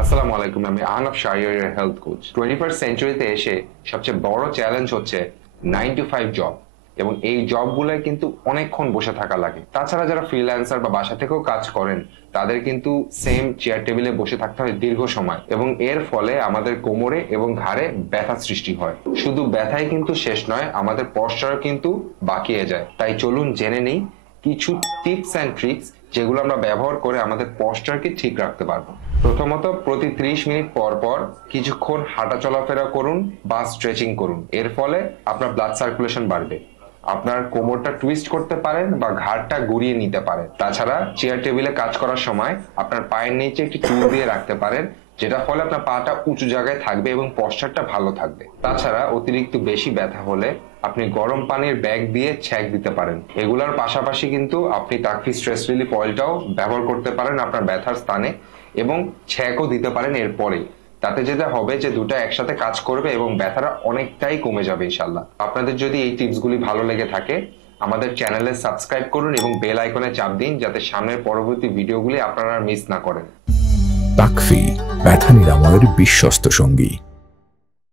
আসসালামু আলাইকুম। আমি আহনাফ শাহরিয়ারের হেলথ কোচ। 21st সেঞ্চুরিতে এসে সবচেয়ে বড় চ্যালেঞ্জ হচ্ছে 9 to 5 জব, এবং এই জবগুলোয় কিন্তু অনেকক্ষণ বসে থাকা লাগে। তাছাড়া যারা ফ্রিল্যান্সার বা বাসা থেকেও কাজ করেন, তাদের কিন্তু সেম চেয়ার টেবিলে বসে থাকতে হয় দীর্ঘ সময়, এবং এর ফলে আমাদের কোমরে এবং ঘাড়ে ব্যথা সৃষ্টি হয়। শুধু ব্যথাই কিন্তু শেষ নয়, আমাদের পশ্চারও কিন্তু বাকিয়ে যায়। তাই চলুন জেনে নেই কিছু টিপস অ্যান্ড ট্রিক্স, যেগুলো আমরা ব্যবহার করে আমাদের পশ্চারকে ঠিক রাখতে পারবো। প্রথমত, প্রতি 30 মিনিট পর পর কিছুক্ষণ হাঁটা চলাফেরা করুন বা স্ট্রেচিং করুন। এর ফলে আপনার ব্লাড সার্কুলেশন বাড়বে। আপনার কোমরটা টুইস্ট করতে পারেন বা ঘাড়টা ঘুরিয়ে নিতে পারেন। তাছাড়া চেয়ার টেবিলে কাজ করার সময় আপনার পায়ের নিচে একটি টুল দিয়ে রাখতে পারেন, যেটা ফলে আপনার পাটা উঁচু জায়গায় থাকবে এবং পশ্চারটা ভালো থাকবে। তাছাড়া অতিরিক্ত বেশি ব্যথা হলে আপনি গরম পানির ব্যাগ দিয়ে ছ্যাঁক দিতে পারেন। এগুলোর পাশাপাশি কিন্তু আপনি তাকফি স্ট্রেস রিলিফ অয়েলটাও ব্যবহার করতে পারেন আপনার ব্যথার স্থানে, এবং ছ্যাঁকও দিতে পারেন এরপরেই। তাতে যেটা হবে যে দুটো একসাথে কাজ করবে এবং ব্যথাটা অনেকটাই কমে যাবে ইনশাল্লাহ। আপনাদের যদি এই টিপসগুলি ভালো লেগে থাকে, আমাদের চ্যানেলে সাবস্ক্রাইব করুন এবং বেল আইকনে চাপ দিন, যাতে সামনের পরবর্তী ভিডিওগুলি আপনারা মিস না করেন। তাকফি, ব্যথা নিরাময়ের বিশ্বস্ত সঙ্গী।